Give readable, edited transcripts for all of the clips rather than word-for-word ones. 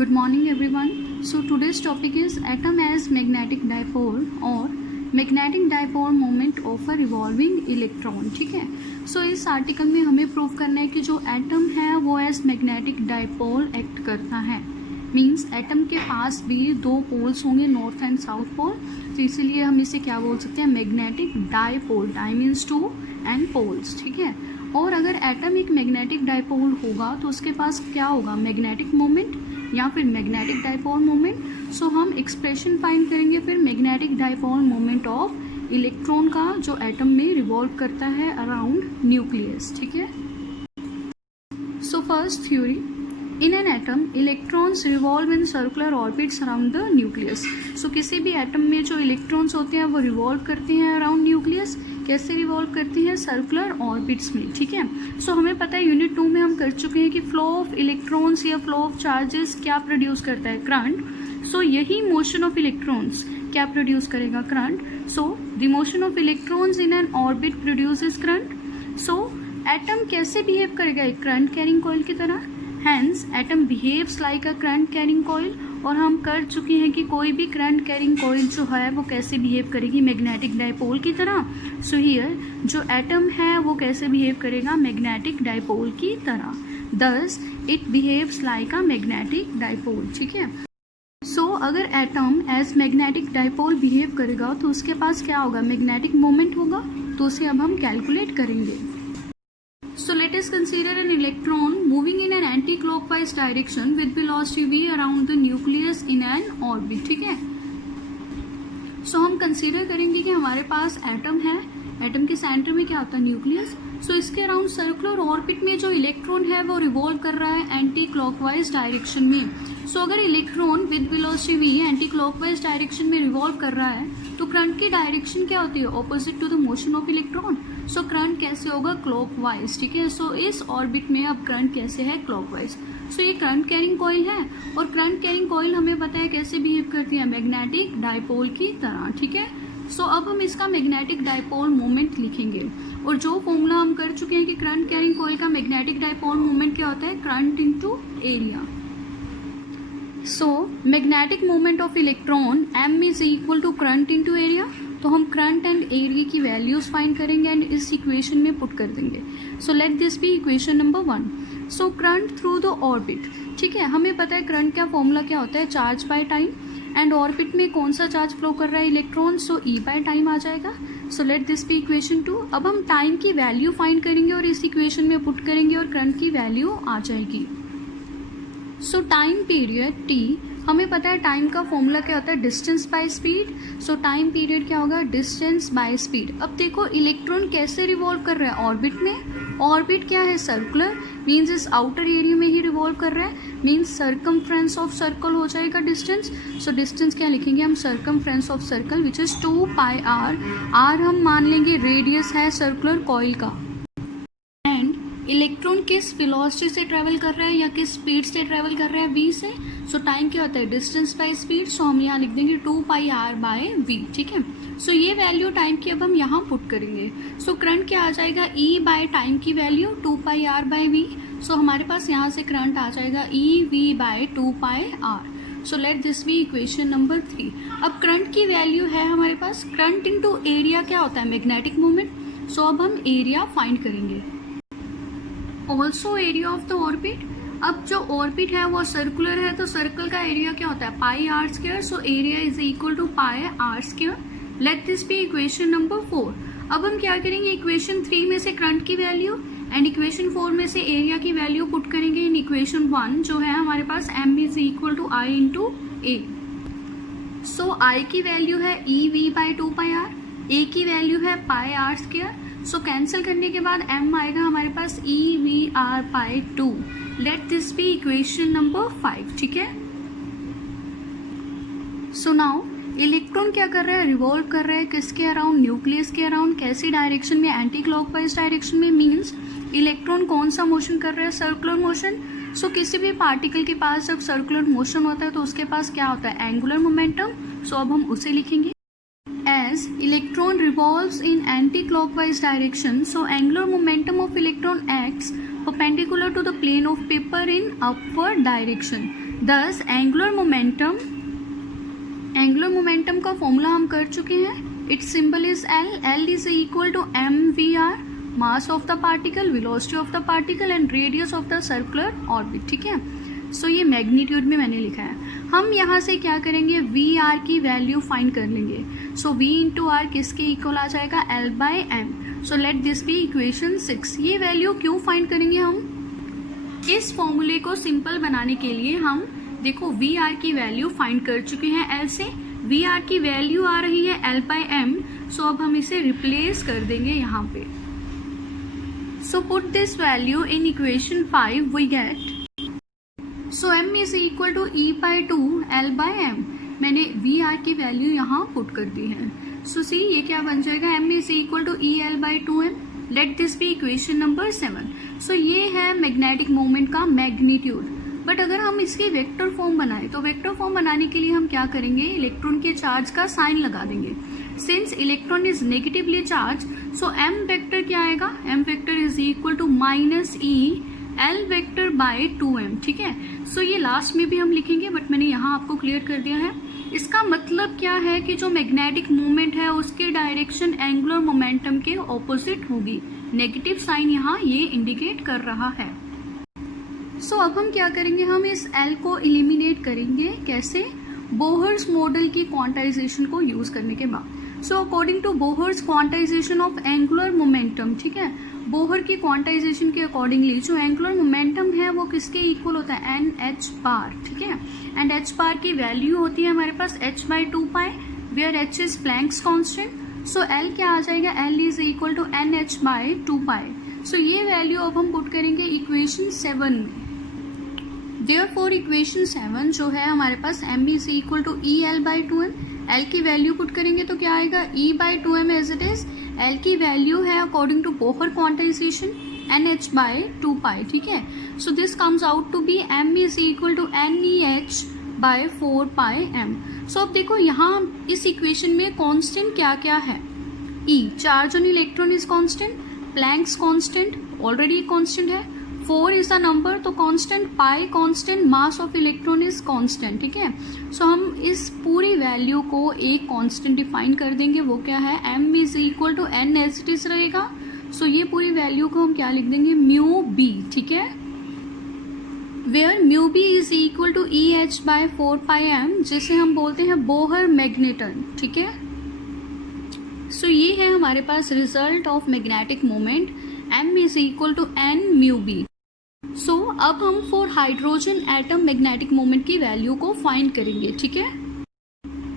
Good morning everyone. So today's topic is atom as magnetic dipole or magnetic dipole moment of a revolving electron. ठीक है. So इस article में हमें prove करना है कि जो एटम है वो एज मैग्नेटिक डाइपोल एक्ट करता है. मीन्स एटम के पास भी दो पोल्स होंगे, नॉर्थ एंड साउथ पोल, तो इसीलिए हम इसे क्या बोल सकते हैं, magnetic dipole. Di means two end poles. ठीक है. और अगर एटम एक मैग्नेटिक डाइपोल होगा तो उसके पास क्या होगा, मैग्नेटिक मोमेंट या फिर मैग्नेटिक डाइपोल मोमेंट. सो हम एक्सप्रेशन फाइंड करेंगे फिर magnetic dipole moment of electron का जो एटम में रिवॉल्व करता है अराउंड न्यूक्लियस. ठीक है. So first theory, in an atom electrons revolve in circular orbits around the nucleus. So किसी भी एटम में जो इलेक्ट्रॉन्स होते हैं वो रिवॉल्व करते हैं अराउंड न्यूक्लियस. कैसे रिवॉल्व करती है, सर्कुलर ऑर्बिट्स में. ठीक है. सो हमें पता है यूनिट 2 में हम कर चुके हैं कि फ्लो ऑफ इलेक्ट्रॉन्स या फ्लो ऑफ चार्जेस क्या प्रोड्यूस करता है, करंट. सो यही मोशन ऑफ इलेक्ट्रॉन्स क्या प्रोड्यूस करेगा, current. So the motion of electrons in an orbit produces current. So atom कैसे बिहेव करेगा, एक करंट कैरिंग कॉइल की तरह. Hence atom behaves like a current carrying coil. और हम कर चुके हैं कि कोई भी करंट कैरिंग कॉइल जो है वो कैसे बिहेव करेगी, मैग्नेटिक डाइपोल की तरह. सो हियर जो एटम है वो कैसे बिहेव करेगा, मैग्नेटिक डाइपोल की तरह. Thus it behaves like a magnetic dipole. ठीक है. सो अगर atom as magnetic dipole behave करेगा तो उसके पास क्या होगा, मैग्नेटिक मोमेंट होगा. तो उसे अब हम कैलकुलेट करेंगे. So let us consider an electron moving in an anti-clockwise direction with velocity v around the nucleus in an orbit. ठीक है. So हम कंसीडर करेंगे कि हमारे पास एटम है, एटम के सेंटर में क्या होता है, न्यूक्लियस. सो इसके अराउंड सर्कुलर ऑर्बिट में जो इलेक्ट्रॉन है वो रिवॉल्व कर रहा है एंटी क्लॉकवाइज डायरेक्शन में. सो अगर electron with velocity v anti clockwise direction में रिवॉल्व कर रहा है तो करंट की डायरेक्शन क्या होती है, opposite to the motion of electron. So current कैसे होगा, क्लॉकवाइज. ठीक है. सो इस ऑर्बिट में अब करंट कैसे है, क्लॉकवाइज. सो ये करंट कैरिंग कॉइल है और करंट कैरिंग कॉइल हमें पता है कैसे बिहेव करती है, मैग्नेटिक डाइपोल की तरह. ठीक है. सो अब हम इसका मैग्नेटिक डाइपोल मोमेंट लिखेंगे और जो फॉर्मूला हम कर चुके हैं कि करंट कैरिंग कॉइल का मैग्नेटिक डाइपोल मोमेंट क्या होता है, current into area. So magnetic moment of electron m is equal to current into area. तो हम करंट एंड एरिया की वैल्यूज फाइंड करेंगे एंड इस इक्वेशन में पुट कर देंगे. So let this be equation number 1. So current through the orbit. ठीक है. हमें पता है करंट का फॉर्मूला क्या होता है, charge by time. And orbit में कौन सा चार्ज फ्लो कर रहा है, electron. So E by time आ जाएगा. So let this be equation 2. अब हम टाइम की वैल्यू फाइंड करेंगे और इस इक्वेशन में पुट करेंगे और करंट की वैल्यू आ जाएगी. सो टाइम पीरियड t, हमें पता है टाइम का फॉर्मूला क्या होता है, distance by speed. So time period क्या होगा, डिस्टेंस बाय स्पीड. अब देखो इलेक्ट्रॉन कैसे रिवॉल्व कर रहा है, ऑर्बिट में. ऑर्बिट क्या है, सर्कुलर, मीन्स इस आउटर एरिया में ही रिवॉल्व कर रहा है. मीन्स सर्कमफ्रेंस ऑफ सर्कल हो जाएगा डिस्टेंस. सो डिस्टेंस क्या लिखेंगे हम, circumference of circle which is 2 pi r. r हम मान लेंगे रेडियस है सर्कुलर कॉइल का. इलेक्ट्रॉन किस वेलोसिटी से ट्रेवल कर रहा है या किस स्पीड से ट्रेवल कर रहा है, v से. सो टाइम क्या होता है, डिस्टेंस बाय स्पीड. सो हम यहाँ लिख देंगे 2 पाई r बाय v. ठीक है. सो ये वैल्यू टाइम की अब हम यहाँ पुट करेंगे. सो करंट क्या आ जाएगा, e बाय टाइम की value 2 pi r by v. So हमारे पास यहाँ से करंट आ जाएगा e v by 2 pi r. So let this be equation number 3. अब करंट की वैल्यू है हमारे पास, करंट इनटू एरिया क्या होता है, मैग्नेटिक मोमेंट. सो अब हम एरिया फाइंड करेंगे. Also area of the orbit. अब जो ऑर्बिट है वो सर्कुलर है तो सर्कल का एरिया क्या होता है, pi r square. So area is equal to pi r square. Let this be equation number 4. अब हम क्या करेंगे, इक्वेशन 3 में से करंट की वैल्यू एंड इक्वेशन 4 में से एरिया की वैल्यू पुट करेंगे इन इक्वेशन 1 जो है हमारे पास, m is equal to I into A. So I की वैल्यू है E V by 2 pi R, A की वैल्यू है pi r square. So cancel करने के बाद m आएगा हमारे पास E V R by 2. Let this be equation number 5. ठीक है. सो नाउ इलेक्ट्रॉन क्या कर रहा है, रिवॉल्व कर रहा है किसके अराउंड, न्यूक्लियस के अराउंड. कैसी डायरेक्शन में, एंटी क्लॉकवाइज डायरेक्शन में. मीन्स इलेक्ट्रॉन कौन सा मोशन कर रहा है, सर्कुलर मोशन. सो किसी भी पार्टिकल के पास जब सर्कुलर मोशन होता है तो उसके पास क्या होता है, एंगुलर मोमेंटम. सो अब हम उसे लिखेंगे. As electron revolves in anti-clockwise direction, so angular momentum of electron acts perpendicular to the plane of paper in upward direction. दस एंगुलर मोमेंटम का फॉर्मूला हम कर चुके हैं. It's symbol is L is equal to mvr, mass of the particle, velocity of the particle and radius of the circular orbit. ठीक है, सो ये magnitude में मैंने लिखा है. हम यहाँ से क्या करेंगे, वी आर की वैल्यू फाइंड कर लेंगे. सो v इंटू आर किसके इक्वल आ जाएगा, L by m. So let this be equation 6. ये वैल्यू क्यों फाइंड करेंगे हम, इस फॉर्मूले को सिंपल बनाने के लिए. हम देखो वी आर की वैल्यू फाइंड कर चुके हैं L से. वी आर की वैल्यू आ रही है L बाय एम. सो अब हम इसे रिप्लेस कर देंगे यहाँ पे. So put this value in equation 5. We get, so m is equal to e by 2 L by m. मैंने वी आर की वैल्यू यहाँ पुट कर दी है. सो सी ये क्या बन जाएगा, m is equal to e L by 2m. Let this be equation number 7. सो ये है मैग्नेटिक मोमेंट का मैग्नीट्यूड. बट अगर हम इसकी वेक्टर फॉर्म बनाए तो वेक्टर फॉर्म बनाने के लिए हम क्या करेंगे, इलेक्ट्रॉन के चार्ज का साइन लगा देंगे. Since electron is negatively charge, so m vector क्या आएगा, m vector is equal to minus e L vector by 2m. ठीक है, सो ये लास्ट में भी हम लिखेंगे बट मैंने यहाँ आपको क्लियर कर दिया है. इसका मतलब क्या है कि जो मैग्नेटिक मूवमेंट है उसकी डायरेक्शन एंगुलर मोमेंटम के ऑपोजिट होगी. नेगेटिव साइन यहाँ ये इंडिकेट कर रहा है. सो अब हम क्या करेंगे, हम इस L को इलिमिनेट करेंगे. कैसे, बोहर्स मॉडल की क्वांटाइजेशन को यूज करने के बाद. So according to Bohr's quantization of angular momentum, ठीक है, बोहर की क्वांटाइजेशन के अकॉर्डिंगली जो एंगुलर मोमेंटम है वो किसके इक्वल होता है, NH बार. ठीक है, एंड H बार की वैल्यू होती है हमारे पास h by 2 pi, where H is Planck's constant. So L क्या आ जाएगा, L is equal to NH by 2 pi. So ये वैल्यू अब हम पुट करेंगे इक्वेशन 7 में. देयरफॉर इक्वेशन 7 जो है हमारे पास m is equal to e L by 2m. L की वैल्यू पुट करेंगे तो क्या आएगा, E by 2m as it is. L की वैल्यू है according to Bohr quantization NH by 2 pi. ठीक है, so this comes out to be m is equal to NEH by 4 pi m. So अब देखो यहाँ इस इक्वेशन में constant क्या क्या है, E charge on electron is constant, Planck's constant already constant है, 4 इज द नंबर तो constant, pi constant, mass of electron is constant. ठीक है, सो हम इस पूरी वैल्यू को एक कांस्टेंट डिफाइन कर देंगे. वो क्या है, m is equal to n as it is रहेगा. सो ये पूरी वैल्यू को हम क्या लिख देंगे, म्यू बी. ठीक है, where mu B is equal to e h by 4 pi m, जिसे हम बोलते हैं बोहर मैग्नेटन. ठीक है, सो ये है हमारे पास result of magnetic moment, m is equal to n mu B. So अब हम for hydrogen atom magnetic moment की वैल्यू को फाइंड करेंगे. ठीक है,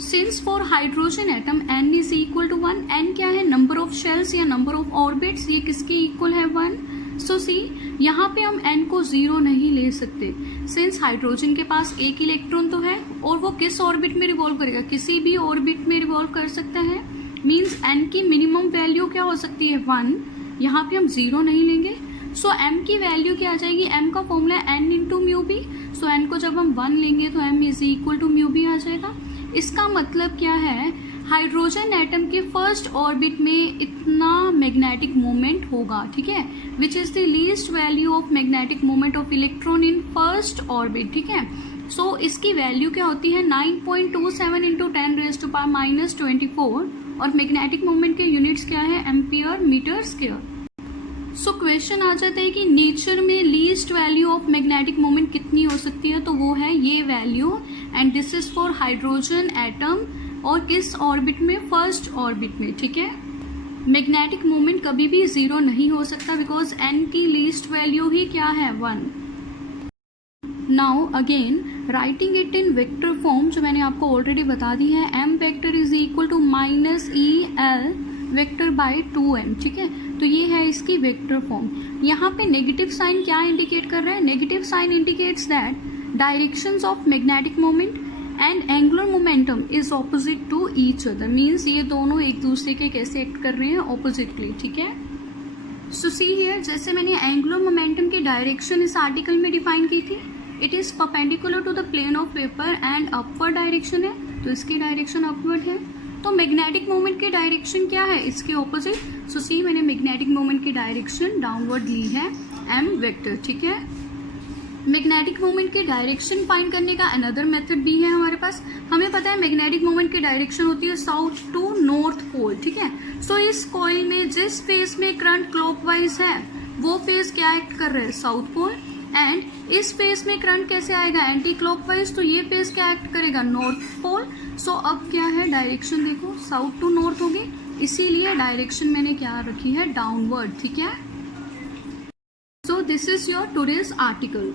since for hydrogen atom n is equal to 1. n क्या है, नंबर ऑफ शेल्स या नंबर ऑफ ऑर्बिट्स, ये किसके इक्वल है, 1. सो सी यहाँ पे हम n को 0 नहीं ले सकते. सिंस हाइड्रोजन के पास एक इलेक्ट्रॉन तो है और वो किस ऑर्बिट में रिवॉल्व करेगा, किसी भी ऑर्बिट में रिवॉल्व कर सकता है. मीन्स n की मिनिमम वैल्यू क्या हो सकती है, 1. यहाँ पे हम 0 नहीं लेंगे. सो m की वैल्यू क्या आ जाएगी, m का फॉर्मूला है n into mu B. So n को जब हम 1 लेंगे तो m is equal to mu B आ जाएगा. इसका मतलब क्या है, हाइड्रोजन एटम के फर्स्ट ऑर्बिट में इतना मैग्नेटिक मोमेंट होगा. ठीक है, which is the least value of magnetic moment of electron in first orbit. ठीक है, सो इसकी वैल्यू क्या होती है, 9.27 into 10 raise to power minus 24. और मैग्नेटिक मोमेंट के यूनिट्स क्या है, ampere metre square. So question आ जाता है कि नेचर में least value of magnetic moment कितनी हो सकती है, तो वो है ये value. And this is for hydrogen atom और किस ऑर्बिट में, फर्स्ट ऑर्बिट में. ठीक है, मैग्नेटिक मोमेंट कभी भी 0 नहीं हो सकता बिकॉज n की लीस्ट वैल्यू ही क्या है, 1. Now again writing it in vector form, जो मैंने आपको ऑलरेडी बता दी है, m vector is equal to minus e L vector by 2m. ठीक है, तो ये है इसकी वेक्टर फॉर्म. यहाँ पे नेगेटिव साइन क्या इंडिकेट कर रहा है, negative sign indicates that directions of magnetic moment and angular momentum is opposite to each other. Means ये दोनों एक दूसरे के कैसे एक्ट कर रहे हैं, ऑपोजिटली. ठीक है, सो सी हियर, जैसे मैंने एंगुलर मोमेंटम की डायरेक्शन इस आर्टिकल में डिफाइन की थी, it is perpendicular to the plane of paper and upward direction है, तो इसकी डायरेक्शन अपवर्ड है. तो मैग्नेटिक मोमेंट की डायरेक्शन क्या है, इसके ऑपोजिट. सो सी मैंने मैग्नेटिक मोमेंट की डायरेक्शन डाउनवर्ड ली है, m वेक्टर. ठीक है, मैग्नेटिक मोमेंट के डायरेक्शन फाइंड करने का अनदर मेथड भी है हमारे पास। हमें पता है मैग्नेटिक मोमेंट की डायरेक्शन होती है साउथ टू नॉर्थ पोल, ठीक है। सो इस कॉइल में जिस फेस में करंट क्लॉकवाइज है वो फेस क्या एक्ट कर रहा है, साउथ पोल। एंड इस फेस में करंट कैसे आएगा, एंटी क्लॉकवाइज, तो ये फेस क्या एक्ट करेगा, नॉर्थ पोल। सो अब क्या है डायरेक्शन, देखो साउथ टू नॉर्थ होगी, इसीलिए डायरेक्शन मैंने क्या रखी है, डाउनवर्ड, ठीक है। So this is your today's article.